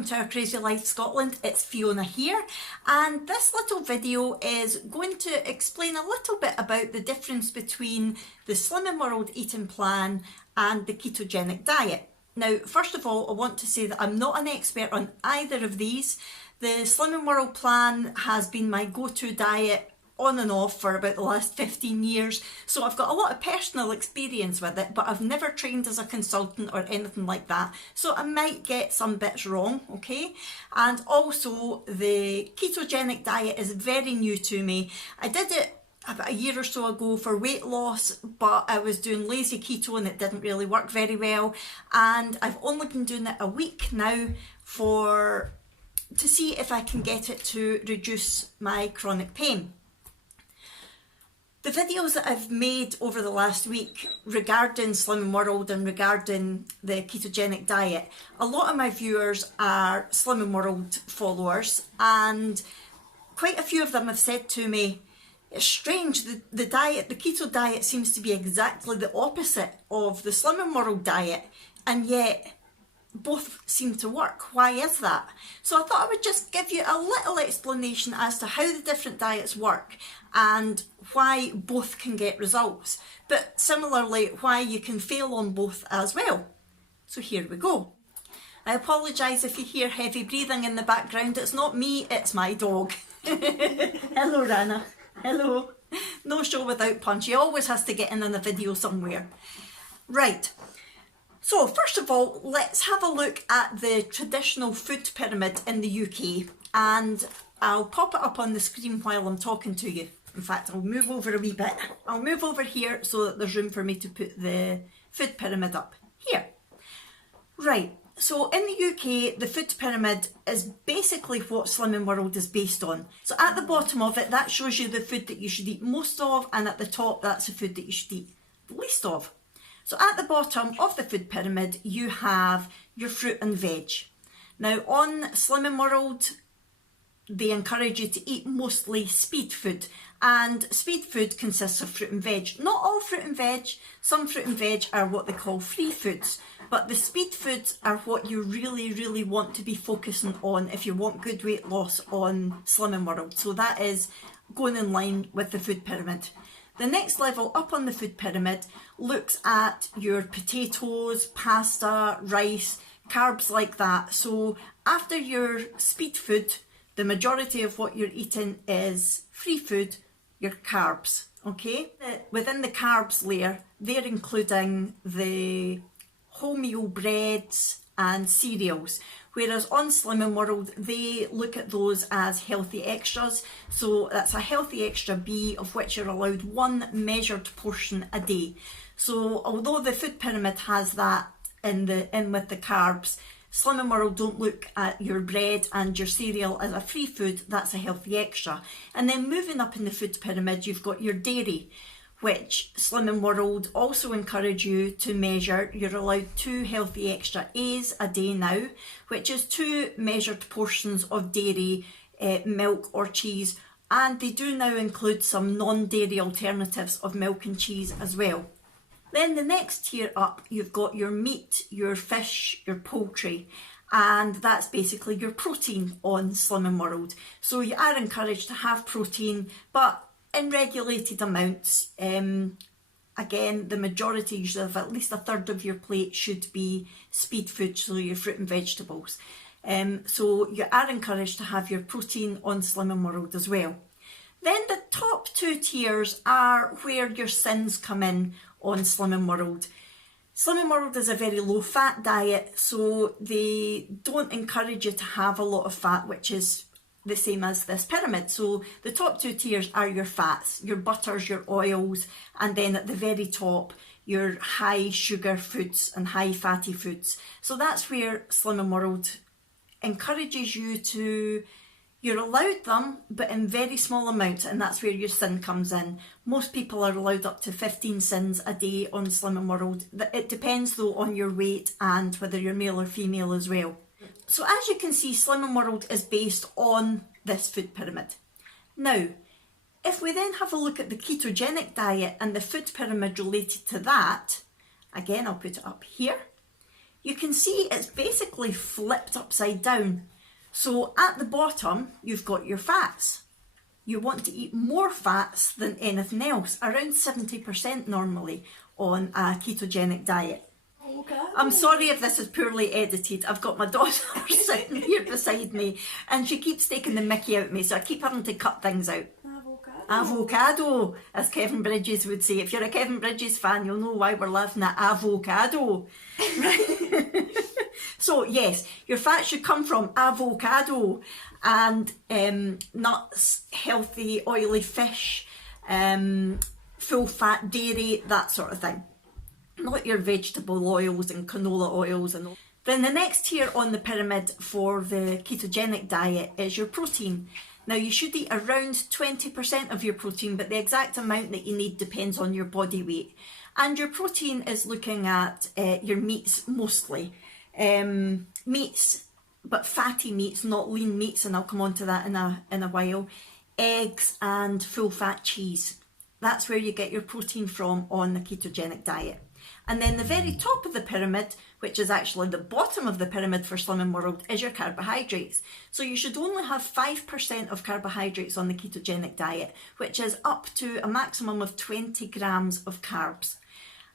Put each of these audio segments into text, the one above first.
welcome to our Crazy Life Scotland. It's Fiona here, and this little video is going to explain a little bit about the difference between the Slimming World eating plan and the ketogenic diet. Now, first of all, I want to say that I'm not an expert on either of these. The Slimming World plan has been my go-to diet on and off for about the last 15 years, so I've got a lot of personal experience with it, but I've never trained as a consultant or anything like that, so I might get some bits wrong, okay? And also the ketogenic diet is very new to me. I did it about a year or so ago for weight loss, but I was doing lazy keto and it didn't really work very well, and I've only been doing it a week now to see if I can get it to reduce my chronic pain. The videos that I've made over the last week regarding Slimming World and regarding the ketogenic diet, a lot of my viewers are Slimming World followers, and quite a few of them have said to me, it's strange, the keto diet seems to be exactly the opposite of the Slimming World diet, and yet both seem to work. Why is that? So I thought I would just give you a little explanation as to how the different diets work and why both can get results, but similarly why you can fail on both as well. So here we go. I apologise if you hear heavy breathing in the background. It's not me, it's my dog. Hello Rana. Hello. No show without punch. He always has to get in a video somewhere. Right. So first of all, let's have a look at the traditional food pyramid in the UK, and I'll pop it up on the screen while I'm talking to you. In fact, I'll move over a wee bit. I'll move over here so that there's room for me to put the food pyramid up here. Right, so in the UK, the food pyramid is basically what Slimming World is based on. So at the bottom of it, that shows you the food that you should eat most of, and at the top, that's the food that you should eat the least of. So at the bottom of the food pyramid, you have your fruit and veg. Now on Slimming World, they encourage you to eat mostly speed food, and speed food consists of fruit and veg. Not all fruit and veg, some fruit and veg are what they call free foods, but the speed foods are what you really want to be focusing on if you want good weight loss on Slimming World. So that is going in line with the food pyramid. The next level up on the food pyramid looks at your potatoes, pasta, rice, carbs like that. So after your speed food, the majority of what you're eating is free food, your carbs, okay? Within the carbs layer, they're including the wholemeal breads and cereals. Whereas on Slimming World, they look at those as healthy extras. So that's a healthy extra B, of which you're allowed one measured portion a day. So although the food pyramid has that in with the carbs, Slimming World don't look at your bread and your cereal as a free food, that's a healthy extra. And then moving up in the food pyramid, you've got your dairy, which Slimming World also encourage you to measure. You're allowed 2 healthy extra A's a day now, which is 2 measured portions of dairy, milk or cheese, and they do now include some non-dairy alternatives of milk and cheese as well. Then the next tier up, you've got your meat, your fish, your poultry, and that's basically your protein on Slimming World. So you are encouraged to have protein, but in regulated amounts. Again, the majority, usually of at least a third of your plate, should be speed food, so your fruit and vegetables. So you are encouraged to have your protein on Slimming World as well. Then the top 2 tiers are where your sins come in on Slimming World. Slimming World is a very low fat diet, so they don't encourage you to have a lot of fat, which is the same as this pyramid. So the top 2 tiers are your fats, your butters, your oils, and then at the very top, your high sugar foods and high fatty foods. So that's where Slimming World encourages you to, you're allowed them, but in very small amounts, and that's where your sin comes in. Most people are allowed up to 15 sins a day on Slimming World. It depends though on your weight and whether you're male or female as well. So as you can see, Slimming World is based on this food pyramid. Now, if we then have a look at the ketogenic diet and the food pyramid related to that, again, I'll put it up here. you can see it's basically flipped upside down. So at the bottom, you've got your fats. You want to eat more fats than anything else, around 70% normally on a ketogenic diet. Okay. I'm sorry if this is poorly edited. I've got my daughter sitting here beside me and she keeps taking the mickey out of me, so I keep having to cut things out. Avocado, as Kevin Bridges would say. If you're a Kevin Bridges fan, you'll know why we're laughing at avocado. Right? So yes, your fat should come from avocado and nuts, healthy oily fish, full fat dairy, that sort of thing. Not your vegetable oils and canola oils and all. Then the next tier on the pyramid for the ketogenic diet is your protein. Now you should eat around 20% of your protein, but the exact amount that you need depends on your body weight. And your protein is looking at your meats mostly. Meats, but fatty meats, not lean meats, and I'll come on to that in a while. Eggs and full fat cheese. That's where you get your protein from on the ketogenic diet. And then the very top of the pyramid, which is actually the bottom of the pyramid for Slimming World, is your carbohydrates. So you should only have 5% of carbohydrates on the ketogenic diet, which is up to a maximum of 20 grams of carbs.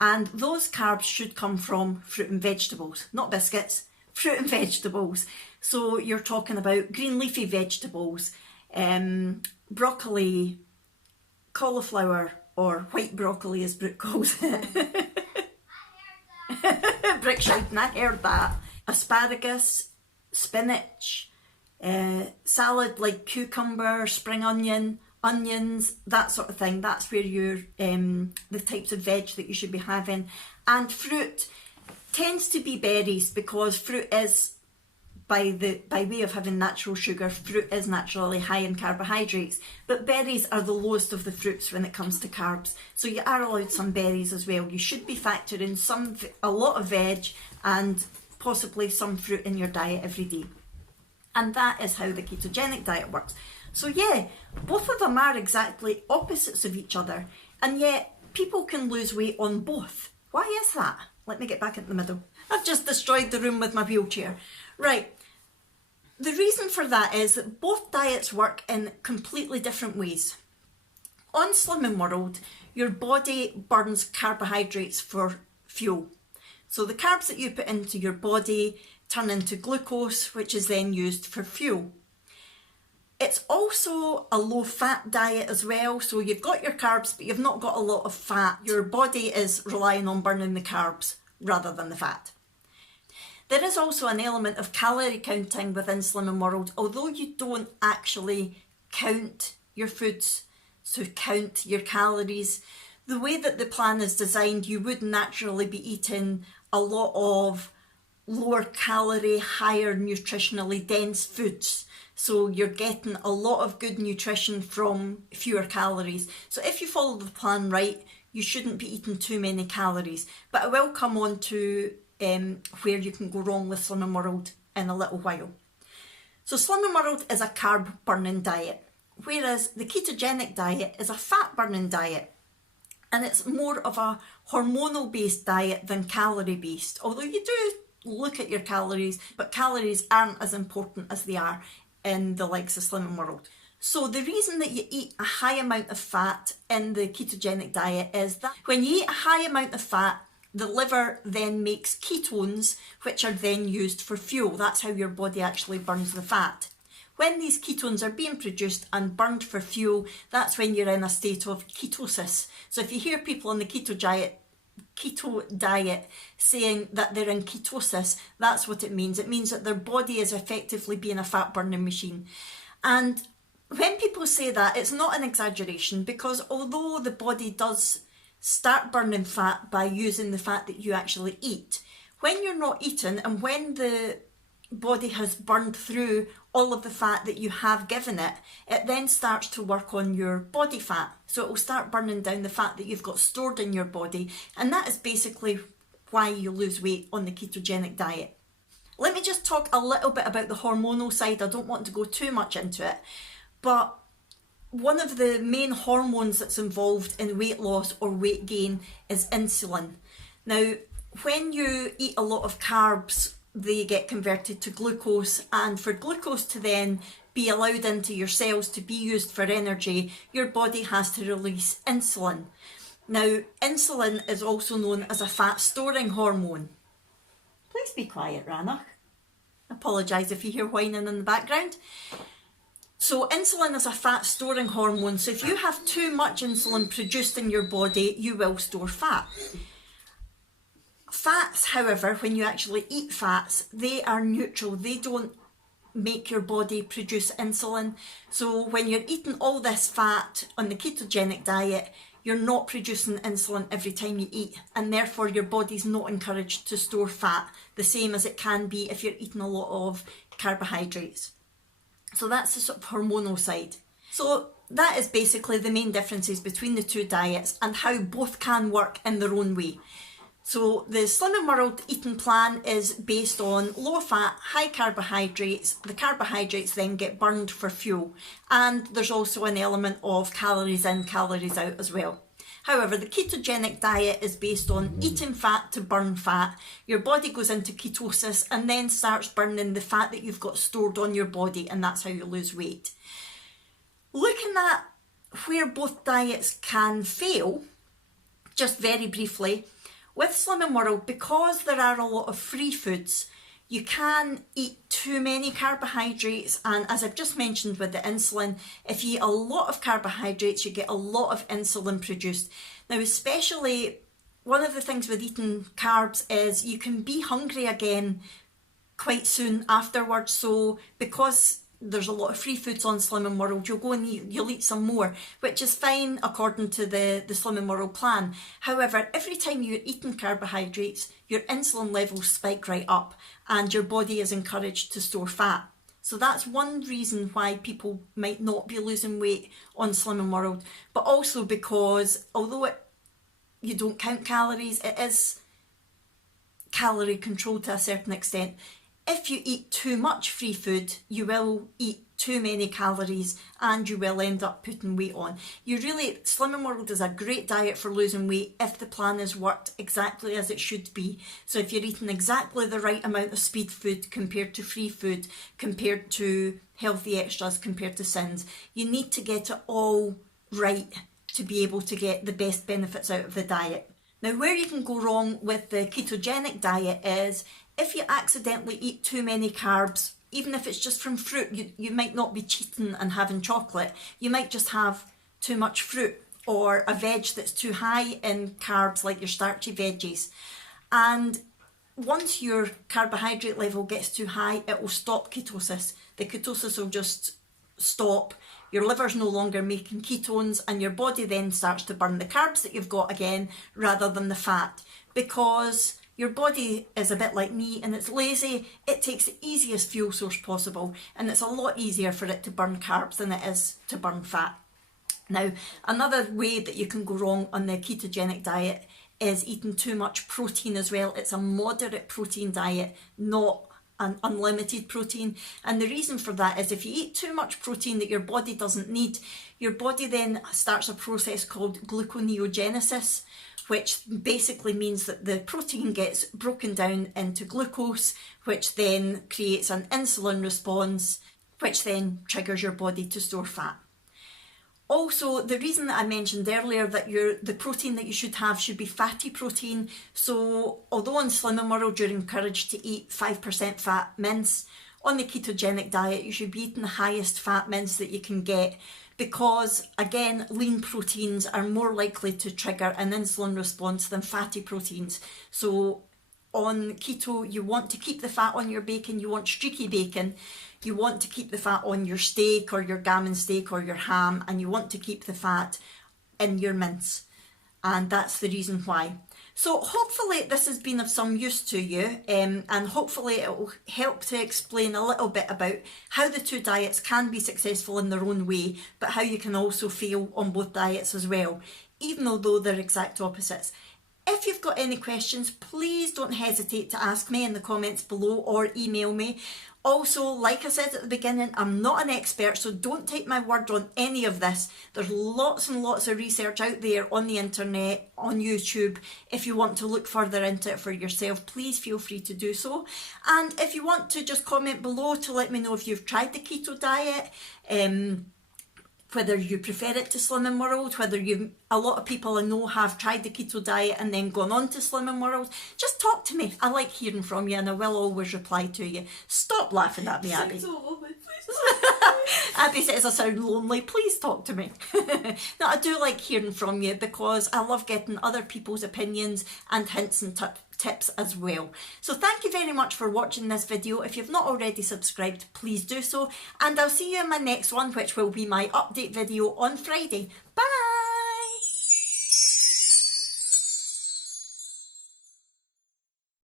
And those carbs should come from fruit and vegetables, not biscuits, fruit and vegetables. So you're talking about green leafy vegetables, broccoli, cauliflower, or white broccoli as Brooke calls it. Brick shouting, I heard that. Asparagus, spinach, salad like cucumber, spring onion, onions, that sort of thing. That's where you're the types of veg that you should be having. And fruit tends to be berries, because fruit is, by way of having natural sugar, fruit is naturally high in carbohydrates, but berries are the lowest of the fruits when it comes to carbs. So you are allowed some berries as well. You should be factoring a lot of veg and possibly some fruit in your diet every day. And that is how the ketogenic diet works. So yeah, both of them are exactly opposites of each other, and yet people can lose weight on both. Why is that? Let me get back into the middle. I've just destroyed the room with my wheelchair. Right. The reason for that is that both diets work in completely different ways. On Slimming World, your body burns carbohydrates for fuel. So the carbs that you put into your body turn into glucose, which is then used for fuel. It's also a low-fat diet as well, so you've got your carbs, but you've not got a lot of fat. Your body is relying on burning the carbs rather than the fat. There is also an element of calorie counting within Slimming World, although you don't actually count your foods, so count your calories. The way that the plan is designed, you would naturally be eating a lot of lower calorie, higher nutritionally dense foods. So you're getting a lot of good nutrition from fewer calories. So if you follow the plan right, you shouldn't be eating too many calories. But I will come on to where you can go wrong with Slimming World in a little while. So Slimming World is a carb burning diet, whereas the ketogenic diet is a fat burning diet. And it's more of a hormonal based diet than calorie based, although you do look at your calories, but calories aren't as important as they are in the likes of Slimming World. So the reason that you eat a high amount of fat in the ketogenic diet is that when you eat a high amount of fat, the liver then makes ketones, which are then used for fuel. That's how your body actually burns the fat. When these ketones are being produced and burned for fuel, that's when you're in a state of ketosis. So if you hear people on the keto diet saying that they're in ketosis, that's what it means. It means that their body is effectively being a fat burning machine. And when people say that, it's not an exaggeration, because although the body does start burning fat by using the fat that you actually eat, when you're not eating and when the body has burned through all of the fat that you have given it, it then starts to work on your body fat. So it will start burning down the fat that you've got stored in your body, and that is basically why you lose weight on the ketogenic diet. Let me just talk a little bit about the hormonal side. I don't want to go too much into it, but one of the main hormones that's involved in weight loss or weight gain is insulin. Now, when you eat a lot of carbs, they get converted to glucose, and for glucose to then be allowed into your cells to be used for energy, your body has to release insulin. Now, insulin is also known as a fat storing hormone. Please be quiet, Ranach. Apologise if you hear whining in the background. So insulin is a fat storing hormone, so if you have too much insulin produced in your body, you will store fat. Fats, however, when you actually eat fats, they are neutral. They don't make your body produce insulin. So when you're eating all this fat on the ketogenic diet, you're not producing insulin every time you eat, and therefore your body's not encouraged to store fat, the same as it can be if you're eating a lot of carbohydrates. So that's the sort of hormonal side. So that is basically the main differences between the two diets and how both can work in their own way. So the Slim and World eating plan is based on low fat, high carbohydrates. The carbohydrates then get burned for fuel, and there's also an element of calories in, calories out as well. However, the ketogenic diet is based on eating fat to burn fat. Your body goes into ketosis and then starts burning the fat that you've got stored on your body, and that's how you lose weight. Looking at where both diets can fail, just very briefly, with Slim and World, because there are a lot of free foods, you can eat too many carbohydrates, and as I've just mentioned with the insulin, if you eat a lot of carbohydrates, you get a lot of insulin produced. Now, especially one of the things with eating carbs is you can be hungry again quite soon afterwards. So because there's a lot of free foods on Slim and World, you'll go and you'll eat some more, which is fine according to the Slim and World plan. However, every time you're eating carbohydrates, your insulin levels spike right up and your body is encouraged to store fat. So that's one reason why people might not be losing weight on Slim and World, but also because although you don't count calories, it is calorie control to a certain extent. If you eat too much free food, you will eat too many calories and you will end up putting weight on. Slim and World is a great diet for losing weight if the plan is worked exactly as it should be. So if you're eating exactly the right amount of speed food compared to free food, compared to healthy extras, compared to sins, you need to get it all right to be able to get the best benefits out of the diet. Now, where you can go wrong with the ketogenic diet is if you accidentally eat too many carbs, even if it's just from fruit, you might not be cheating and having chocolate. You might just have too much fruit or a veg that's too high in carbs, like your starchy veggies. And once your carbohydrate level gets too high, it will stop ketosis. The ketosis will just stop. Your liver's no longer making ketones, and your body then starts to burn the carbs that you've got again rather than the fat, because your body is a bit like me and it's lazy. It takes the easiest fuel source possible, and it's a lot easier for it to burn carbs than it is to burn fat. Now, another way that you can go wrong on the ketogenic diet is eating too much protein as well. It's a moderate protein diet, not an unlimited protein. And the reason for that is if you eat too much protein that your body doesn't need, your body then starts a process called gluconeogenesis, which basically means that the protein gets broken down into glucose, which then creates an insulin response, which then triggers your body to store fat. Also, the reason that I mentioned earlier that the protein that you should have should be fatty protein. So although on Slim and World you're encouraged to eat 5% fat mince, on the ketogenic diet you should be eating the highest fat mince that you can get, because again, lean proteins are more likely to trigger an insulin response than fatty proteins. So on keto, you want to keep the fat on your bacon, you want streaky bacon, you want to keep the fat on your steak or your gammon steak or your ham, and you want to keep the fat in your mince. And that's the reason why. So hopefully this has been of some use to you, and hopefully it will help to explain a little bit about how the two diets can be successful in their own way, but how you can also fail on both diets as well, even though they're exact opposites. If you've got any questions, please don't hesitate to ask me in the comments below or email me. Also, like I said at the beginning, I'm not an expert, so don't take my word on any of this. There's lots and lots of research out there on the internet, on YouTube. If you want to look further into it for yourself, please feel free to do so. And if you want to just comment below to let me know if you've tried the keto diet, whether you prefer it to Slimming World, whether a lot of people I know have tried the keto diet and then gone on to Slimming World. Just talk to me. I like hearing from you and I will always reply to you. Stop laughing at me, Abby. Abby says I sound lonely. Please talk to me. No, I do like hearing from you because I love getting other people's opinions and hints and tips as well. So thank you very much for watching this video. If you've not already subscribed, please do so. And I'll see you in my next one, which will be my update video on Friday. Bye!